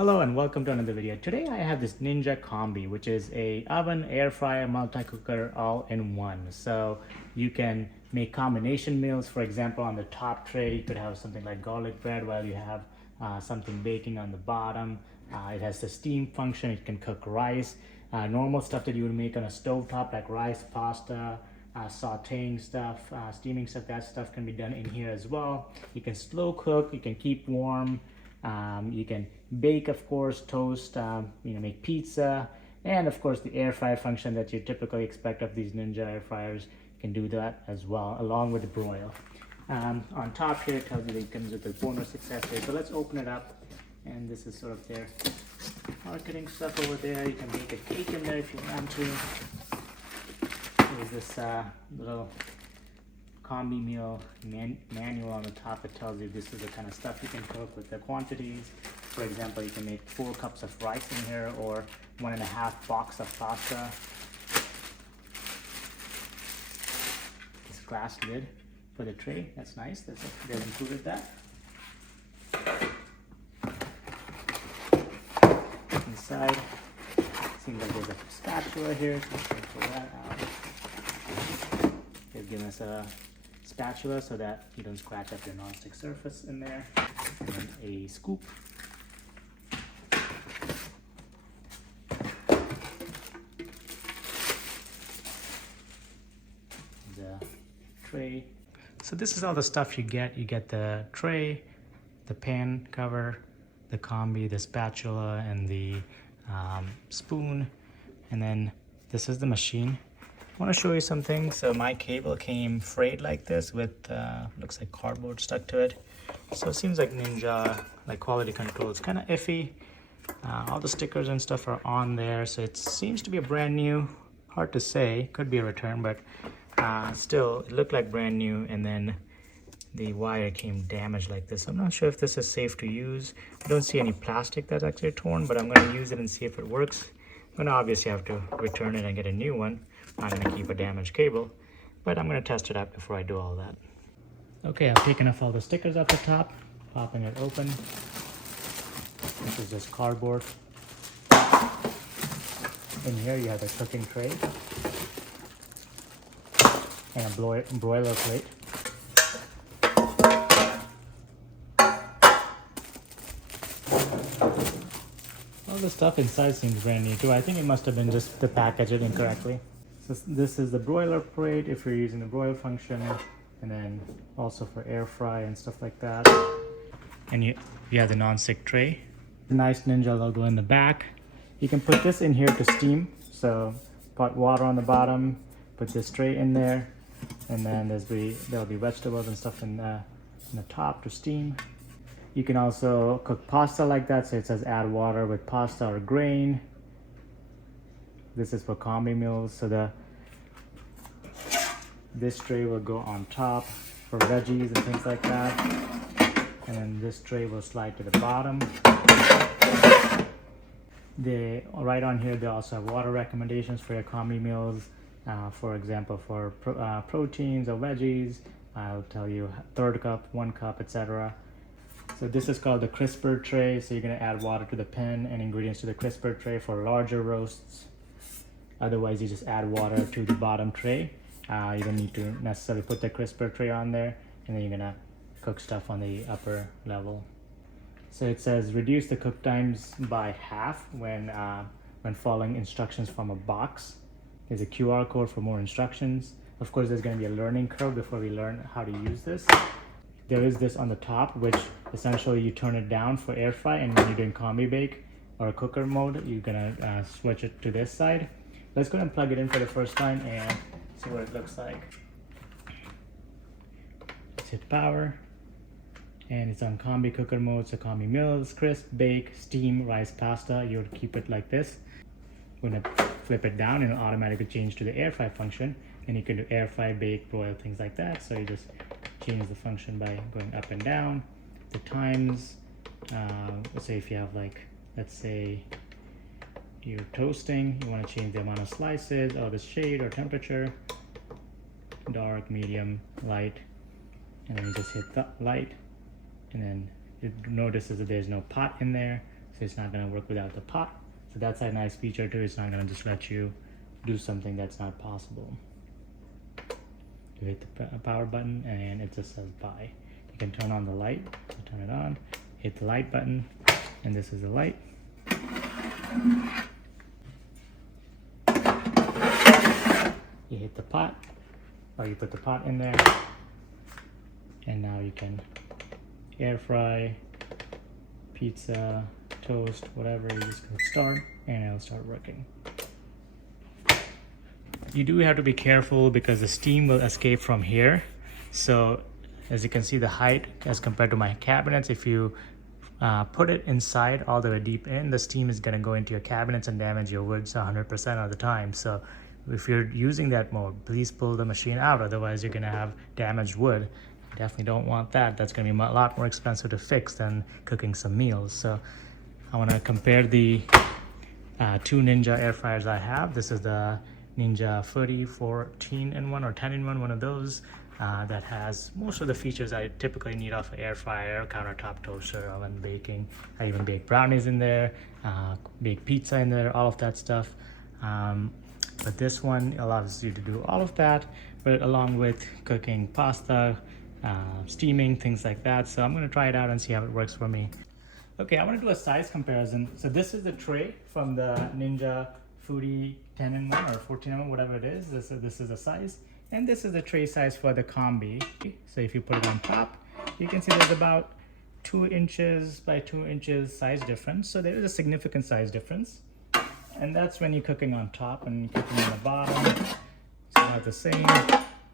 Hello and welcome to another video. Today I have this Ninja Combi, which is a oven, air fryer, multi-cooker all in one. So you can make combination meals. For example, on the top tray you could have something like garlic bread while you have something baking on the bottom. It has the steam function. It can cook rice, normal stuff that you would make on a stovetop like rice, pasta, sauteing stuff, steaming stuff. That stuff can be done in here as well. You can slow cook, you can keep warm. You can bake, of course, toast, make pizza, and of course the air fryer function that you typically expect of these Ninja air fryers can do that as well, along with the broil. On top here it tells you that it comes with a bonus accessory. So let's open it up, and this is sort of their marketing stuff over there. You can make a cake in there if you want to. There's this little combi meal manual on the top. It tells you this is the kind of stuff you can cook with the quantities. For example, you can make 4 cups of rice in here or 1.5 box of pasta. This glass lid for the tray, that's nice. They've included that. Inside, seems like there's a spatula here, so let's pull that out. They've given us a spatula so that you don't scratch up your non-stick surface in there, and then a scoop. The tray. So this is all the stuff you get. You get the tray, the pan cover, the combi, the spatula, and the spoon, and then this is the machine. I want to show you something. So my cable came frayed like this with looks like cardboard stuck to it. So it seems like Ninja, like quality control, it's kind of iffy. All the stickers and stuff are on there, so it seems to be a brand new. Hard to say, could be a return, but still it looked like brand new. And then the wire came damaged like this. I'm not sure if this is safe to use. I don't see any plastic that's actually torn, but I'm going to use it and see if it works. I'm going to obviously have to return it and get a new one. I'm not going to keep a damaged cable, but I'm going to test it out before I do all that. Okay, I've taken off all the stickers off the top, popping it open. This is just cardboard. In here you have the cooking tray and a broiler plate. All the stuff inside seems brand new too. I think it must have been just the packaged incorrectly. So this is the broiler plate if you're using the broil function, and then also for air fry and stuff like that. And you have the non-stick tray. Nice Ninja logo in the back. You can put this in here to steam. So put water on the bottom, put this tray in there, and then there'll be vegetables and stuff in the top to steam. You can also cook pasta like that, so it says add water with pasta or grain. This is for combi meals, so this tray will go on top for veggies and things like that. And then this tray will slide to the bottom. Right on here, they also have water recommendations for your combi meals. For example, for proteins or veggies, I'll tell you 1/3 cup, 1 cup, etc. So this is called the crisper tray. So you're going to add water to the pan and ingredients to the crisper tray for larger roasts. Otherwise, you just add water to the bottom tray. You don't need to necessarily put the crisper tray on there, and then you're going to cook stuff on the upper level. So it says reduce the cook times by half when following instructions from a box. There's a QR code for more instructions. Of course, there's going to be a learning curve before we learn how to use this. There is this on the top, which essentially you turn it down for air fry, and when you're doing combi bake or cooker mode, you're gonna switch it to this side. Let's go ahead and plug it in for the first time and see what it looks like. Let's hit power, and it's on combi cooker mode. So combi meals, crisp, bake, steam, rice, pasta. You would keep it like this. I'm gonna flip it down and it'll automatically change to the air fry function, and you can do air fry, bake, broil, things like that. So you just change the function by going up and down. The times, let's say if you have let's say you're toasting, you want to change the amount of slices or the shade or temperature, dark, medium, light, and then you just hit the light, and then it notices that there's no pot in there, so it's not going to work without the pot. So that's a nice feature too. It's not going to just let you do something that's not possible. You hit the power button and it just says bye. You can turn on the light, so turn it on, hit the light button, and this is the light. You hit the pot, or you put the pot in there, and now you can air fry, pizza, toast, whatever. You just click start and it'll start working. You do have to be careful because the steam will escape from here. So as you can see, the height as compared to my cabinets, if you put it inside all the way deep in, the steam is going to go into your cabinets and damage your woods 100% of the time. So if you're using that mode, please pull the machine out, otherwise you're going to have damaged wood. You definitely don't want that. That's going to be a lot more expensive to fix than cooking some meals. So I want to compare the two Ninja air fryers I have. This is the Ninja Foodi 14-in-1 or 10-in-1, one of those that has most of the features I typically need off an air fryer, countertop toaster, oven, baking. I even bake brownies in there, bake pizza in there, all of that stuff. But this one allows you to do all of that, but along with cooking pasta, steaming, things like that. So I'm going to try it out and see how it works for me. Okay, I want to do a size comparison. So this is the tray from the Ninja Foodi 10-in-1 or 14-in-1, whatever it is. This is the size, and this is the tray size for the Combi. So if you put it on top, you can see there's about 2 inches by 2 inches size difference. So there is a significant size difference, and that's when you're cooking on top and cooking on the bottom. It's about the same.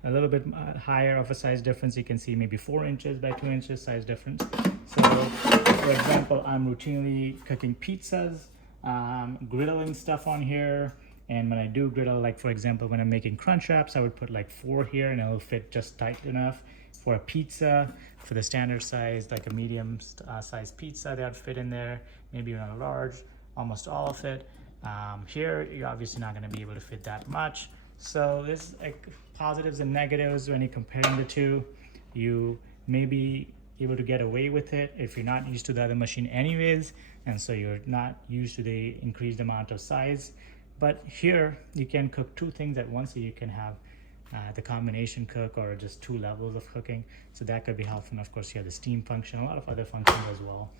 A little bit higher of a size difference. You can see maybe 4 inches by 2 inches size difference. So for example, I'm routinely cooking pizzas, griddling stuff on here. And when I do griddle, like for example, when I'm making crunch wraps, I would put like 4 here and it'll fit just tight enough. For a pizza, for the standard size, like a medium size pizza, that would fit in there. Maybe even a large, almost all of it. Here, you're obviously not gonna be able to fit that much. So there's like positives and negatives when you're comparing the two. You may be able to get away with it if you're not used to the other machine anyways, and so you're not used to the increased amount of size. But here you can cook 2 things at once, so you can have the combination cook or just 2 levels of cooking. So that could be helpful. And of course you have the steam function, a lot of other functions as well.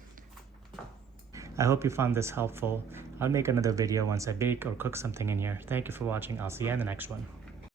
I hope you found this helpful. I'll make another video once I bake or cook something in here. Thank you for watching. I'll see you in the next one.